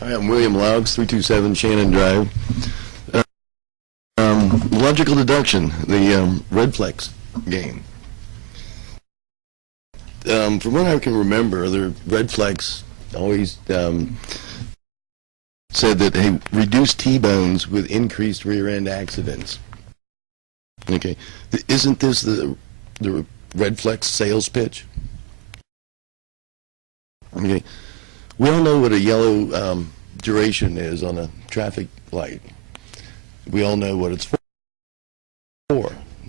Hi, I'm William Laux, 327 Shannon Drive. Logical deduction, the red flex game. From what I can remember, the red flex always said that, hey, reduce T-bones with increased rear end accidents. Okay, isn't this the red flex sales pitch? Okay, we all know what a yellow duration is on a traffic light. We all know what it's for.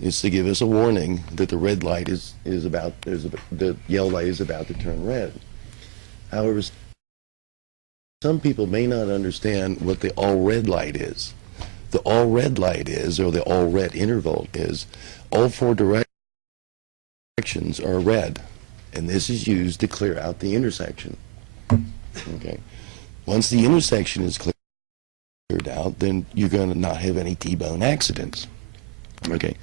It's to give us a warning that the red light the yellow light is about to turn red. However, some people may not understand what the all red light is. The all red light is, or the all red interval is, all four directions are red, and this is used to clear out the intersection. Okay. Once the intersection is cleared out, then you're going to not have any T-bone accidents. Okay.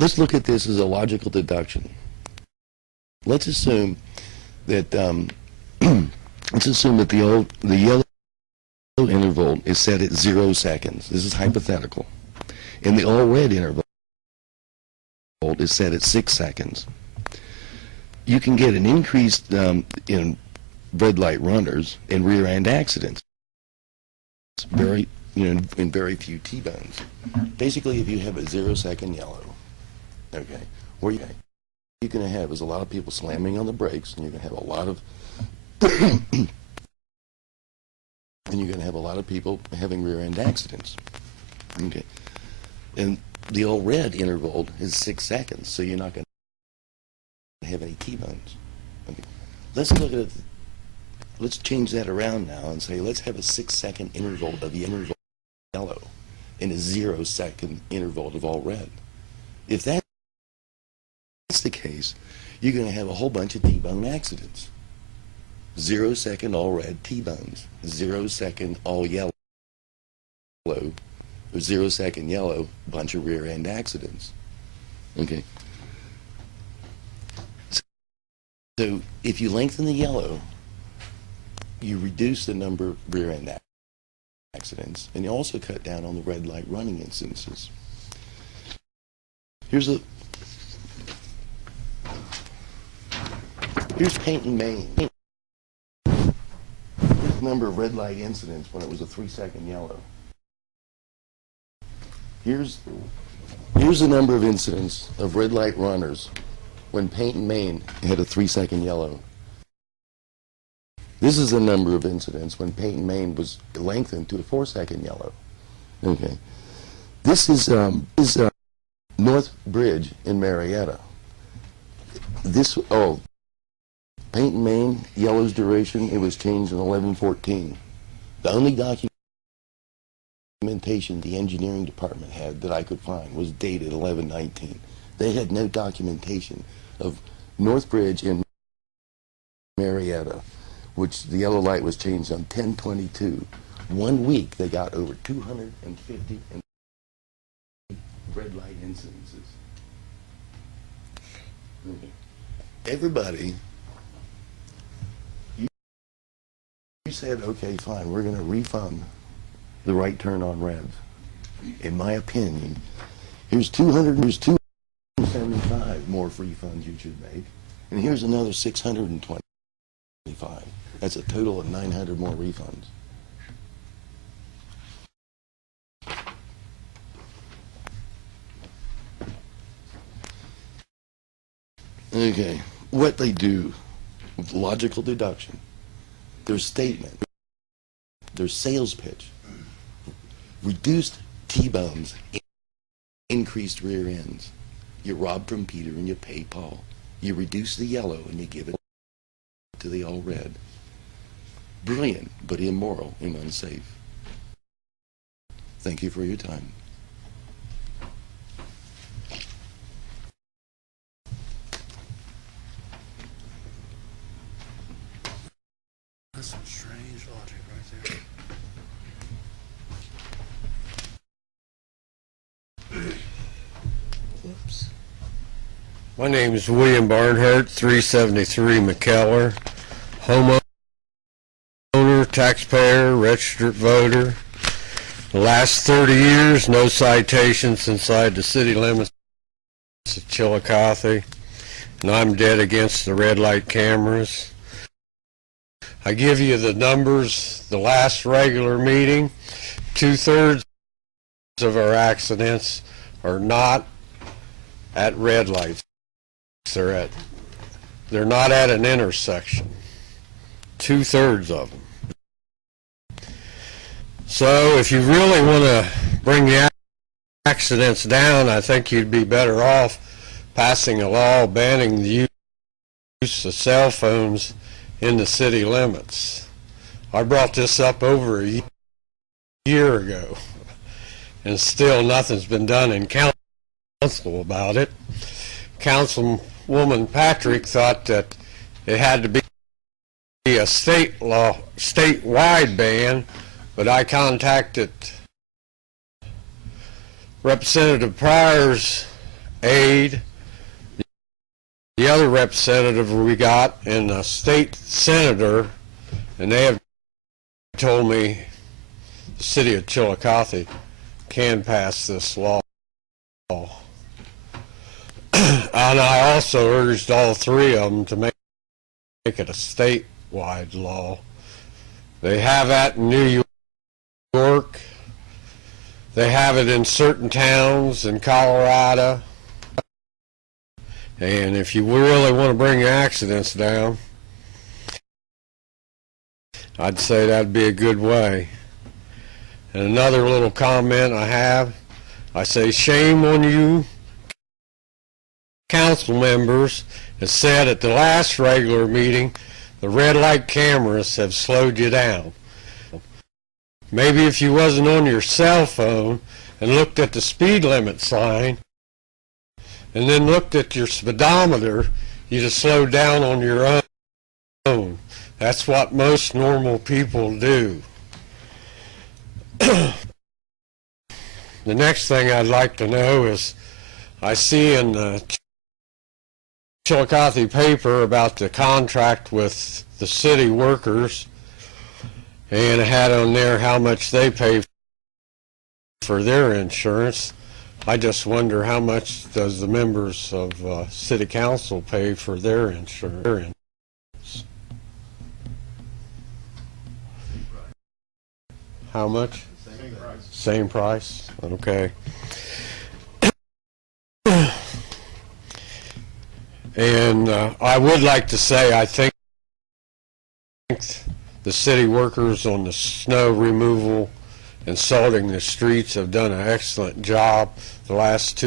Let's look at this as a logical deduction. Let's assume that the yellow interval is set at 0 seconds. This is hypothetical. And the all red interval is set at 6 seconds. You can get an increase in red light runners and rear end accidents. In very few T-bones. Basically, if you have a 0 second yellow, okay, what you're going to have is a lot of people slamming on the brakes, and you're going to have a lot of people having rear end accidents. Okay, and the all red interval is 6 seconds, so you're not going to have any T-bones. Okay, let's look at it. Let's change that around now and say let's have a 6 second interval of the interval yellow and a 0 second interval of all red. If that's the case, you're going to have a whole bunch of T-bone accidents. 0 second all red T-bones, 0 second all yellow, or 0 second yellow, bunch of rear end accidents. Okay. So if you lengthen the yellow, you reduce the number of rear end accidents, and you also cut down on the red light running instances. Here's paint and main. Here's the number of red light incidents when it was a 3 second yellow. Here's the number of incidents of red light runners when paint and main had a 3 second yellow. This is the number of incidents when paint and main was lengthened to a 4 second yellow. Okay. This is North Bridge in Marietta. Paint and main, yellow's duration, it was changed in 1114. The only documentation the engineering department had that I could find was dated 1119. They had no documentation of North Bridge in Marietta, which the yellow light was changed on 10/22. 1 week they got over 250 red light incidences. Everybody, you said, okay, fine, we're going to refund the right turn on reds. In my opinion, here's 275 more refunds you should make, and here's another 625. That's a total of 900 more refunds. Okay, what they do with logical deduction, their statement, their sales pitch, reduced T-bones, increased rear ends. You rob from Peter and you pay Paul. You reduce the yellow and you give it to the all red. Brilliant, but immoral and unsafe. Thank you for your time. That's some strange logic right there. Whoops. My name is William Barnhart, 373 McKellar, homeowner. taxpayer, registered voter. The last 30 years, no citations inside the city limits of Chillicothe, and I'm dead against the red light cameras. I give you the numbers. The last regular meeting, 2/3 of our accidents are not at red lights. They're not at an intersection. 2/3 of them. So if you really want to bring the accidents down, I think you'd be better off passing a law banning the use of cell phones in the city limits. I brought this up over a year ago, and still nothing's been done in council about it. Councilwoman Patrick thought that it had to be a statewide ban, but I contacted Representative Pryor's aide, the other representative we got, and a state senator, and they have told me the city of Chillicothe can pass this law. And I also urged all three of them to make it a statewide law. They have that in New York. They have it in certain towns in Colorado. And if you really want to bring accidents down, I'd say that'd be a good way. And another little comment I say shame on you council members that said at the last regular meeting the red light cameras have slowed you down. Maybe if you wasn't on your cell phone and looked at the speed limit sign and then looked at your speedometer, you'd have slowed down on your own. That's what most normal people do. The next thing I'd like to know is, I see in the Chillicothe paper about the contract with the city workers, and it had on there how much they pay for their insurance. I just wonder how much does the members of city council pay for their insurance. How much? Same price. Same price? Okay. And I would like to say I think the city workers on the snow removal and salting the streets have done an excellent job the last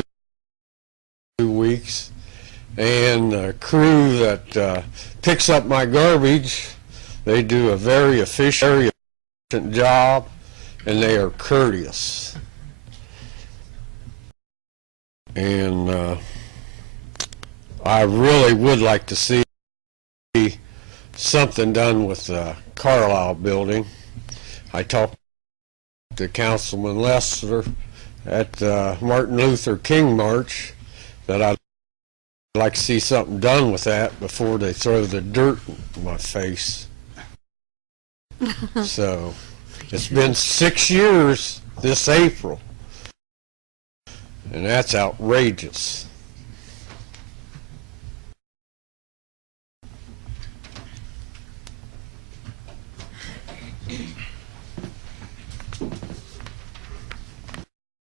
2 weeks. And the crew that picks up my garbage, they do a very efficient job, and they are courteous. And I really would like to see something done with the Carlisle building. I talked to Councilman Lester at the Martin Luther King March that I'd like to see something done with that before they throw the dirt in my face. So it's been 6 years this April, and that's outrageous.